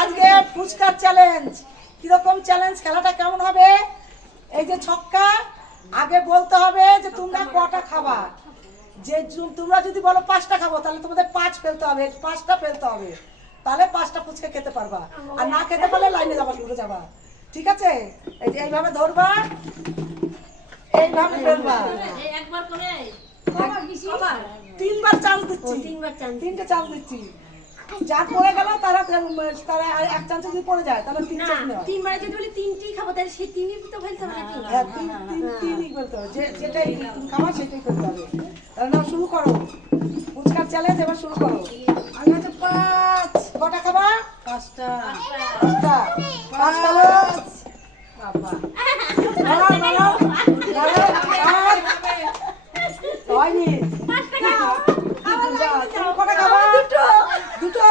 আজকে ফুচকার চ্যালেঞ্জ। কিরকম চ্যালেঞ্জ, খেলাটা কেমন হবে? এই যে ছক্কা, আগে বলতে হবে যে তোমরা কটা খাবা। যে তোমরা যদি বলো 5টা খাবো, তাহলে তোমাদের 5 ফেলতে হবে, 5টা ফেলতে হবে, তাহলে 5টা ফুচকা খেতে পারবা। আর না খেতে পারলে লাইনে যাবা, ঘুরে যাবা। ঠিক আছে? এই যে এইভাবে ধরবা, এইভাবে ফেলবা। তিনবার চান্স দিচ্ছি, তিনটে চান্স দিচ্ছি। যার পড়ে গেল তারা এক চান্স যদি পড়ে যায় তাহলে 3 চান্স নেওয়া। তিনবার যদি বলি 3টি খাবো, তাহলে সেই 3ই তো ফেলতে হবে নাকি? হ্যাঁ, তিনই ফেলতে হবে, যেটাই খাবার সেটাই ফেলতে হবে। তাহলে নাও, শুরু করো ফুচকার চ্যালেঞ্জ। এবার শুরু করো। আমি হচ্ছে 5। কটা খাবা? 5টা। 5টা। 5 খাবো বাবা। দাঁড়াও দাঁড়াও দাঁড়াও, 5 হয়নি। 5টা খাবো। কটা খাবা? দুটো।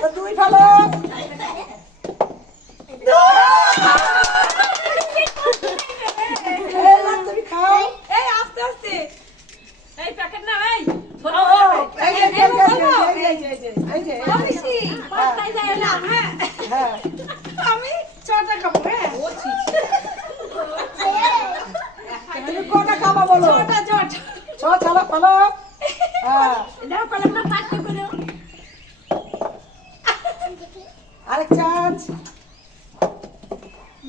তো 2 ফেলো। তুমি খাও। এই আস্তে আস্তে, এই প্যাকেট না, এই পাঁচটাই যায় না। হ্যাঁ, আমি 6টা খাবো। হ্যাঁ, তুমি কটা খাবা বলো? 6টা। 6 চালা পালো। হ্যাঁ, দাও পালাম না, 5টা করে। আরেক চান্স।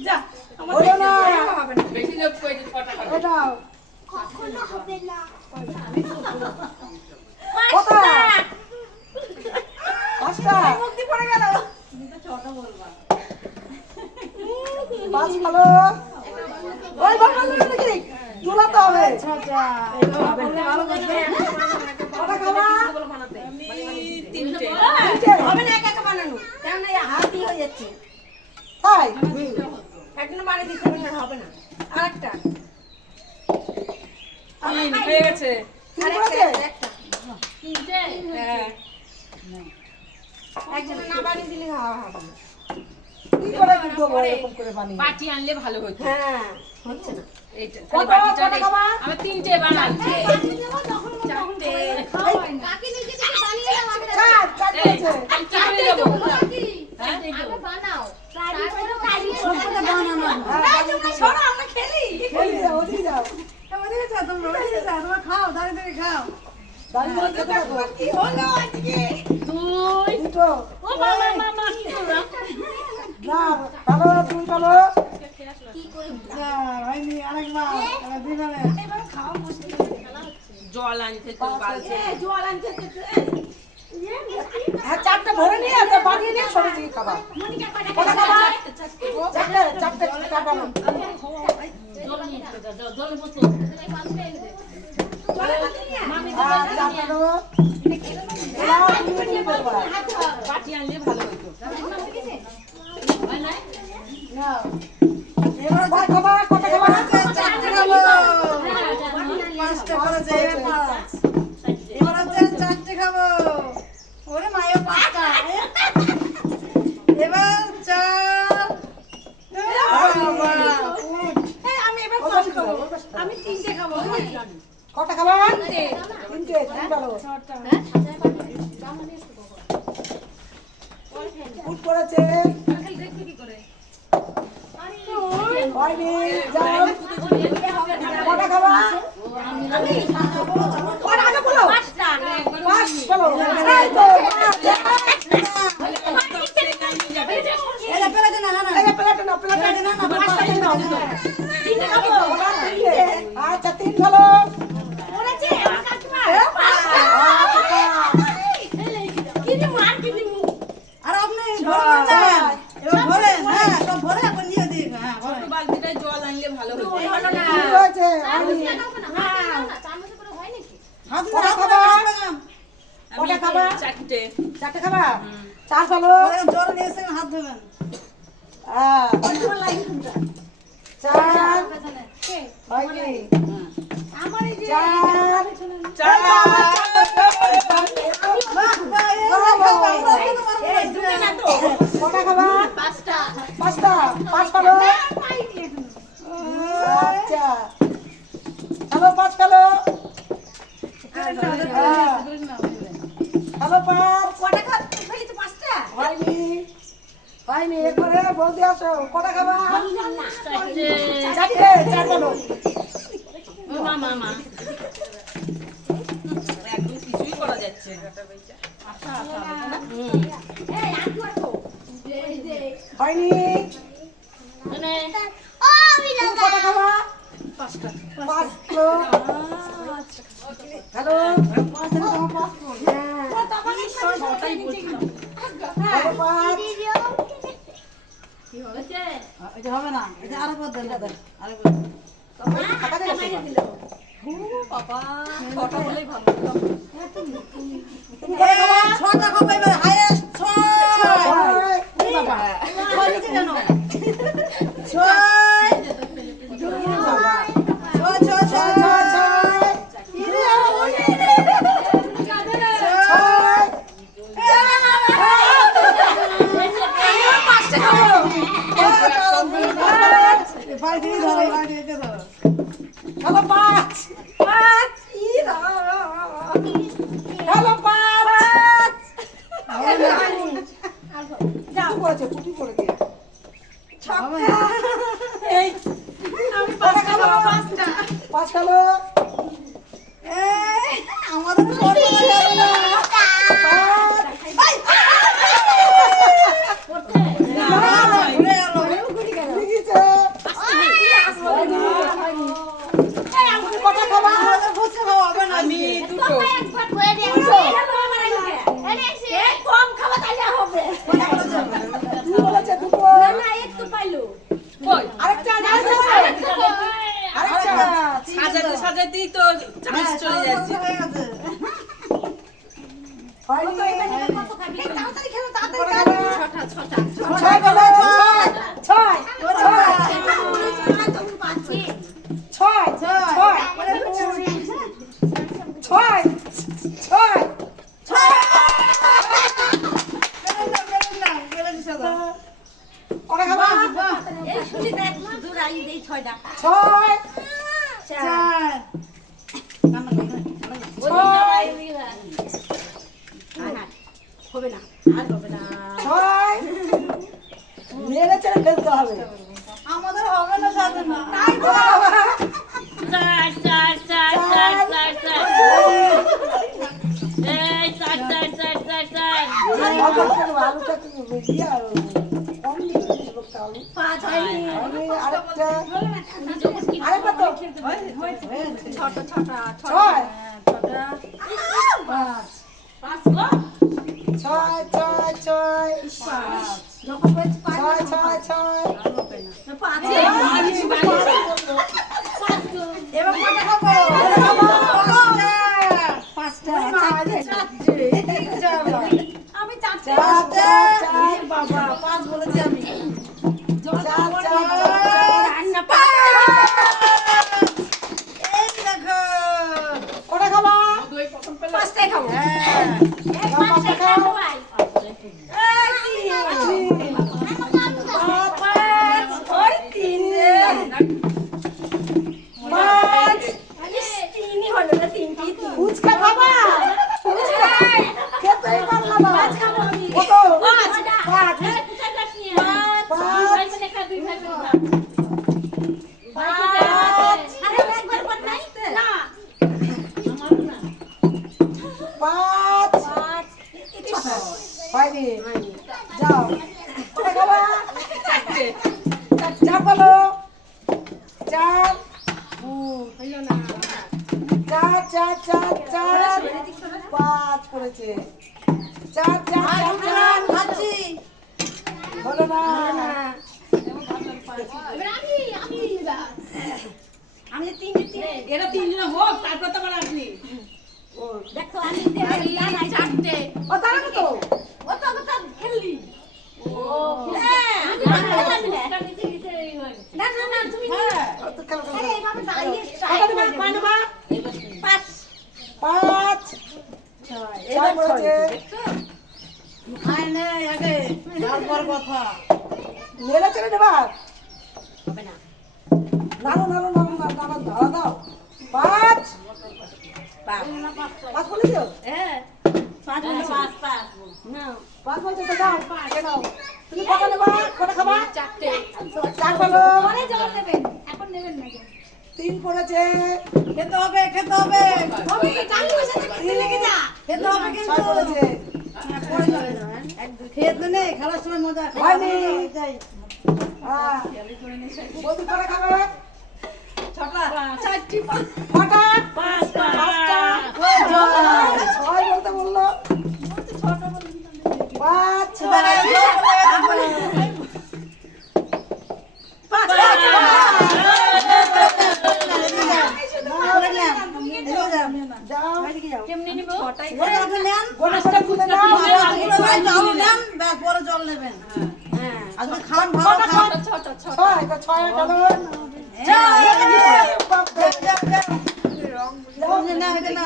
যা, হলো না। হবে না। বেশি লোক কইছে 6টা খাবে। এটাও কখনো হবে না। কটা? 5টা। 5টা। মুক্তি পড়ে গেল। 5 ফেলো। ওই বাবা নাকি তোলাতে হবে। 6টা। কটা খাবা? তিনটে। হবে না, একা একা বানানো, কেন না হাতই হয়ে যাচ্ছে। তাই একজন বানিয়ে দিতে হবে না। আরেকটা, তিন হয়ে গেছে। একটা। তিনটে? হ্যাঁ। একজন না বানিয়ে দিলে খাওয়া হবে না। কি করে দেবো এরকম করে বানিয়ে? পাটি আনলে ভালো হতো। হ্যাঁ, হচ্ছে না। এইটা কটা বাটিটা খাবা? আমি 3টে বানাচ্ছি। কাকি নিজে থেকে বানিয়ে নাও আগে। চার এই হয়েছে। আমি কি করে দেবো? কাকি হ্যাঁ? আগে বানাও। তারপরে কালিয়ে সবকটা বানানো। হ্যাঁ, এই তোমরা শোনো, আমরা খেলি। খেলি যাও, ওদিকে যাও। ওদিকে যাও, তোমরা খাও, দাঁড়িয়ে খাও। দাঁড়িয়ে খেতে থাকো। কি হলো আজকে? 2 দুটো। ও বাবা মামা কি করলাম? না, ভালো 2 ভালো। কি করে হয়নি, আরেকবার। এবার 2 ভালো। এবার খাওয়া মুশকিল। জল আনতে তো বালতি। এই জল আনতে তো হ্যাঁ, 4টা ভরে নিয়ে তো বানিয়ে নিয়ে সরে দিয়ে খাবা। কটা খাবা? 4টে কাটানো। জল নিয়ে যাও, জলের বোতল। মামি আর 4 ফেলো। এবার তুমি কি করবা? পাটি আনলে ভালো হতো। হয় না? নাও। এবার কটা খাবা? কটা খাবা? 4টা খাবো। হ্যাঁ, 5টা করে যায়, 5। এবার হচ্ছে 4টে খাবো। ওরে মায়ের 5টা। এবার 4। আমি এবার 5 খাবো। আমি 3টে খাবো। কটা খাবা? 3টে। 3 ভালো। ফুট করেছে। হয়নি, যাও। কটা খাবা? কটা আগে বলো? 5 ফেলো। এই তো। এই যে প্লেটে নাও, প্লেটে নাও। 5টা নাও। 3টে খাবো। 3টে। আচ্ছা, 3 ফেলো। বলেছে কাকিমা। আচ্ছা। কিনি মার কিনি। আর আপনি ভরবেন না। এবার ভরেন। হ্যাঁ, সব ভরে এখন দিয়ে দিন। হ্যাঁ, ছোট বালতিটায় জল আনলে ভালো হতো। হলো না। কি হয়েছে? হয়নি। চামচে করে হয় নাকি? কটা খাবা? আমি কটা খাবা? 4টে। 4টে খাবা? 4 ফেলো। জল নিয়ে এসে হাত ধোবেন। 4 হয়নি। আমার এই যে 4 চার। কটা খাবা? 5টা 5টা। 5 ফেলো। আচ্ছা, চলো 5 ফেলো। হয়নি, এরপরে বলতে আসো কটা খাবা? চারটে, চার বলো। মা মা মা একদম কিছুই করা যাচ্ছে না। হয়নি, মানে তুমি কটা খাবা? পাঁচটা। হ্যালো, ছটাই বলছিলাম। হলো পাঁচ। এটা হবে না, এটা আরো বড় দেন, আরেকবার দেন। টাকা দিয়ে গেছে। বাবা ছটা বলেই ভালো হতো। তুমি কটা খাবা? ছটা খাবো এবার, highest ছয়। ছয়। ছয় নিচে কেন? ছয়। বাবা। ছয়, ছয়, ছয়, ছয়। ছয়, ছয়। ইরে, ছয়। বাড়ি দিয়ে ধরো, বাড়ি দিয়ে ধরো। হলো পাঁচ। পাঁচ। হলো পাঁচ। যাও করেছে, কুটি করেছে। হবে না। এই আমি পাঁচ খাবো। পাঁচ খাবো। এই, আমাদের ছটা যাবে না। কটা খাবা? আমাদের বসে খাওয়া হবে না। আমি দুটো দুই বলেছে, দুটো। কই আরেকটা আছে? আরেকটা। সাজাতে সাজাতেই তো চান্স চলে যাচ্ছে। হয়ে গেছে। হয়নি। তাড়াতাড়ি খেলো, তাড়াতাড়ি কটা খেলো। খাবা? ছয় বলো, ছয়। ছয়। ছয়। ছয়। ছয়। ছয়। কটা খাবা? ছয়। ছয়। ছয়। নেড়ে চেড়ে ফেলতে হবে। আমাদের হবে না সাথে না। তাই তো বাবা। চার চার চার চার চার চার এই চার চার চার চার চার অল্প করে আলুটা কি ইয়া, কম দিয়ে দিস লোকটা আলু। হয়নি, আরেকটা। আরেকটা তো। ছয়। পাঁচ। ছয়, ছয়, ছয়। ছয়, ছয়, ছয়। এবার কটা খাবো? পাঁচটা। আমি চারটে। চার, চার, চার। বাবা, পাঁচ বলেছি আমি। চার, চার, চার। এই দেখো। কটা খাবা? পাঁচটাই খাবো। খাও, পাঁচটা খাও। পাঁচ। ফুচকা খাবা? ফুচকা খেতেই পারলাম না। কত? পাঁচ। পাঁচ। পাঁচ। হয়নি। যাও। কটা খাবা? চার বলো। চার। চার, চার, চার, চার। পাঁচ করেছে। চার, চার, চার, চার। খাচ্ছি। হলো না। এরা তিনজন হোক তারপর তো আবার আপনি ও, ও দাঁড়ানো তো। ও তো খেলো, খেলো, খেলো। কটা নেবা? কয় নেবা? পাঁচ। ছয় করেছে। খায় নে আগে, তারপর কথা। নেড়ে চেড়ে নেবা? নাড়ো, নাড়ো, নাড়ো, নাড়ো, নাড়ো, ধরা দাও। পাঁচ। পাঁচ বলেছো? পাঁচ বলছো তো দাও। এ দাও। তুমি কটা নেবা? কটা খাবা? চারটে। চার বলো। পরে জল নেবেন এখন নেবেন না কেন? 3 পড়েছে। খেতে হবে খেতে হবে হবে তো চালু হয়ে যাবে তুই লেগে যা খেতে হবে কিন্তু 6 পড়েছে। খেয়ে তো নেই খেলার সময় মজা হয়নি। হ্যাঁ। বৌদি কটা খাবে? ছটা চারটি কটা? পাঁচটা। 6 বলতে বললো। 5 যাও। কেমনি নিব? পরে জল নেবেন আজকে খান কটা ভালো খান খান? ছটা। 6 তো 6 গেল। বাপরে। যাও। না এটা না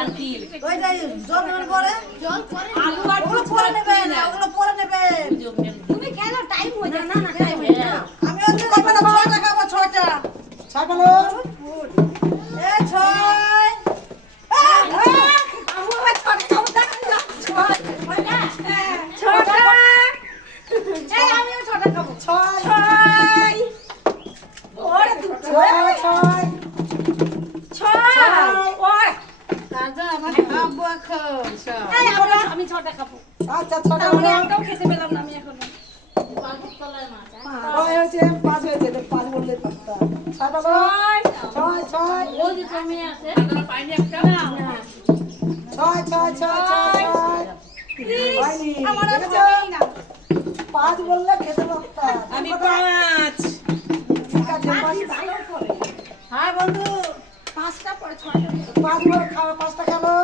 আর কি? ওইটাই জল নেবেন পরে জল পরে আলু আর ওগুলো পরে নেবেন ওগুলো পরে নেবেন তুমি কেন টাইম হয়ে যায় না না টাইম হয়ে যায় না আমি হচ্ছে কটা ছয়টা খাবো ছয়টা 6 বলো। এ ছয় আমু আবার 6 খাবো দেখ না। 6 ছটা এই আমিও ছটা খাবো 6 ওরে দু 6 ওরে দাদা আমার খাবো এখন সব এই আমি ছটা খাবো আচ্ছা 6 তাহলে বলো। একটাও খেতে পেলাম না আমি এখন তলায় মাছ 6 হয়েছে 5 হয়েছে 5 বললে পারতাম। 6 বলো। 6 ওই যে জমি আছে পাইনি একটা? 6 হয়নি। আমার আর দেখেছো? হবেই না 5 বললে খেতে পারতাম। আমি 5। ঠিক আছে, মাটি ভালো করে হ্যাঁ বন্ধু পাঁচটা পরে ছয়টা 5 বলে খাওয়া 5টা খেলো।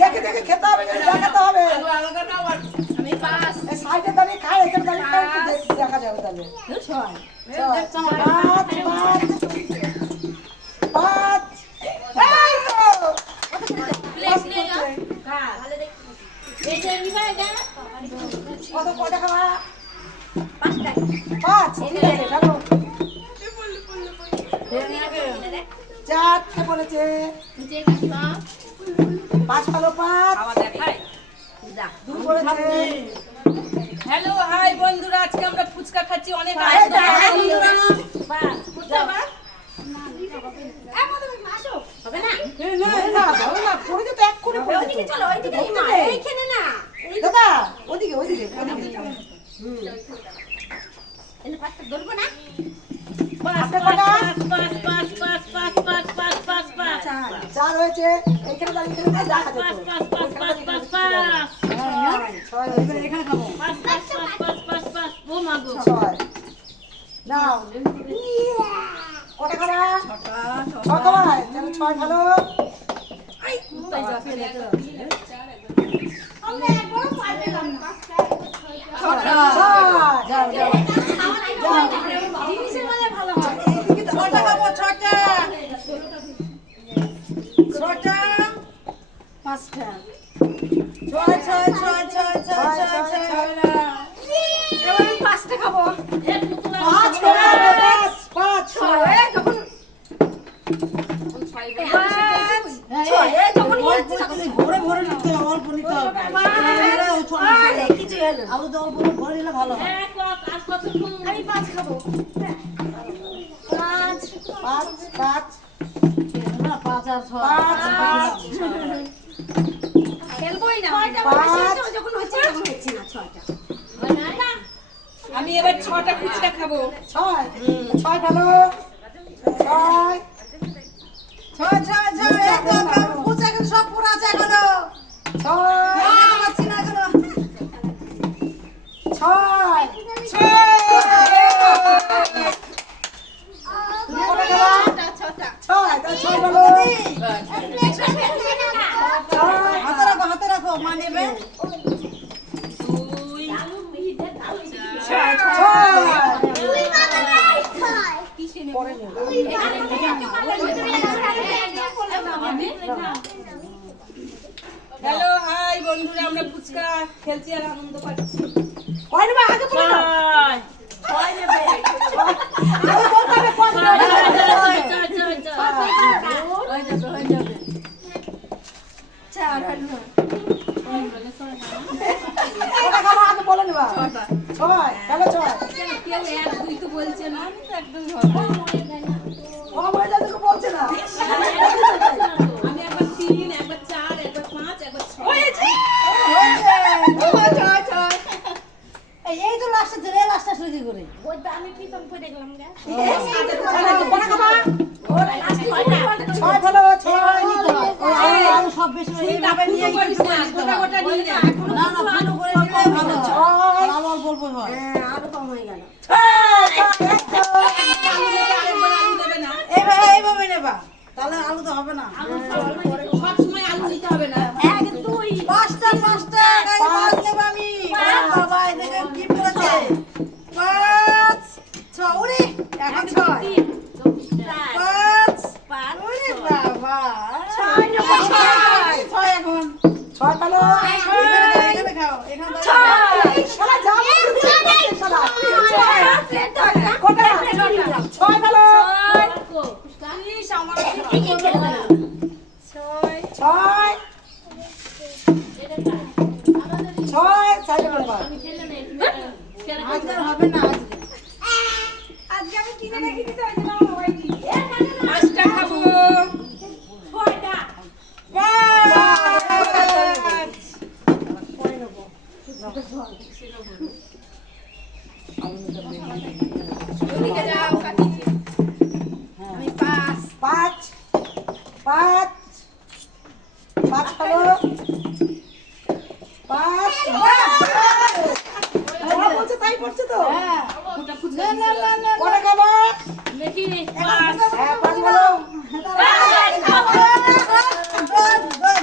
দেখে দেখে খেতে হবে, দেখাতে হবে। আলাদা নাও আর আমি 5। এই সাইডে দাঁড়িয়ে খায়, এখানে দাঁড়িয়ে খায়, একটু দেখা যাবে তাহলে। 6 5 এই তো। প্লেট নেই ভালো দেখি এটা নিবা এটা কটা খাবা? পাঁচটা 5 ঠিক আছে চলো। 4 বলেছে। নিচে কাটবা 5 হলো 5 খাওয়া দেখাই। 2 বলেছে। হ্যালো হাই বন্ধুরা, আজকে আমরা ফুচকা খাচ্ছি অনেক এই আনন্দ দেখো করছি। বন্ধুরা। বাস বুঝতে পার এই মত আসো হবে না না ভালো না, পড়ে যেত এক করে পড়ে ওইদিকে যেত। চলো ওইদিকে ধরতে মা নেই। এইখানে না দাদা ওদিকে এনে পাঁচটা ধরবো না আপনি কটা? 5। 4 হয়েছে। এইখানে দাঁড়িয়ে এখানে দেখা যেত। হ্যাঁ, 6 হয়েছে। এখানে খাবো 6 নাও। কটা খাবা? 6 খাবাই তাহলে 6 ভালো। আমরা একবারও পার পেলাম না 6 যাও যাও। জিনিসের মধ্যে ভালো হয় ছটা খাবো ছটা ছটা পাঁচটা ছয় ছয় ছয় ছয় ছয় ছয় ছয় এবার আমি পাঁচটা খাবো 5 করে হবে, 5 ছয় যখন ভরে ভরে নিতে হবে অল্প নিতে হবে কিছু হলো আলু তো অল্প ভরে নিলে ভালো হয় আমি পাঁচ খাবো পাঁচ 5 না পাঁচ আর ছয় 5 খেলবোই না যখন হচ্ছে তখন হচ্ছে না ছয়টা আমি এবার 6টা ফুচকা খাবো। 6 ভালো। 6 ছয় ছয় ছয় এই তো পুচা কিন্তু সব পুরো আছে এখনো 6 পাচ্ছি না এখনো 6 হাতে রাখো মা নেবে হ্যালো হাই বন্ধুরা, আমরা ফুচকা খেলছি আর আনন্দ পাচ্ছি। চার সব বেশি এইভাবে নিয়ে করিস না, গোটা গোটা নিয়ে নে। না না ভালো করে নিলে ভালো হয়। ছয় আর অল্প অল্প হয়। আরো কম হয়ে গেল। আরেকবার আলু দেবে না। এইভাবে নেবা তাহলে আলু তো হবে না। সবসময় আলু দিতে হবে না। এক, দুই, পাঁচটা গাড়ি পাঁচ নেব আমি। বাবা এদিকে কি বলেছে? 5 6 উড়ি এখন 6 তিন, চার, 5 পাঁচ, উড়ি বাবা 6 নেবো, 6। 6 এখন ছয় পেলো এখানে খাও এখানে দাও। এই শালা যা বলছে তাই করছে শালা। কোটা ছয় পেলো ছয় চাইলে বলবা আজকে আর হবে না আজকে। আজকে আমি কিনে রেখে দিতে হয়েছিল আমার হয়নি। 5টা খাবো। 6টা। ওদিকে যাও, কাটিয়ে। আমি 5। পাঁচ পেলো পাঁচ যা বলছে তাই করছে তো কটা খাবা দেখি হ্যাঁ পাঁচ বলো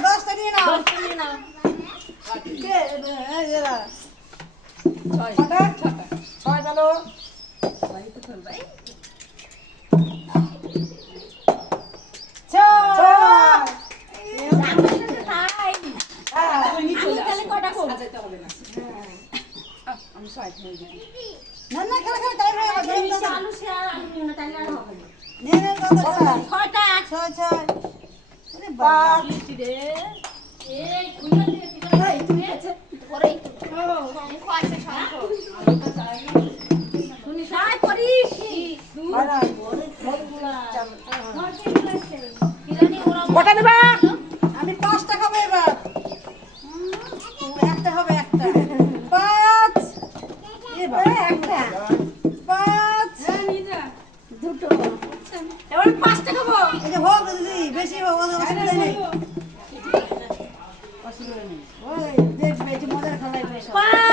10টা নিয়ে নাও। কটা ছয় পেলো ছয় তাই। হ্যাঁ আমি তাহলে কটা করবো? সাজাতে হবে না। আমি সাইড হয়ে দিই। না না খেলা খেলা টাইম হয়ে গেল। এই যে আলু সে আর আলু নিও না, তাহলে আর হবে না। নে নে দাদা কটা 6টা। 6 আরে বাবা পাঁচ এই খুলে দিয়েছি তো। এই তুমি আছে পরেই তো। শঙ্খ আছে, শঙ্খ। তুমি সাই করিস। হয় না কিরানি ওরা কটা নেবা আমি 5টা খাবো এবার। একটা হবে একটা। 5 এ বাবা একটা 5 দুটো। এবার 5টা খাবো। এই যে হোক দিদি বেশি হোক অসুবিধা নেই। অসুবিধা নেই। ওই দেখ বেশি মজার খেলাই বেশ। 5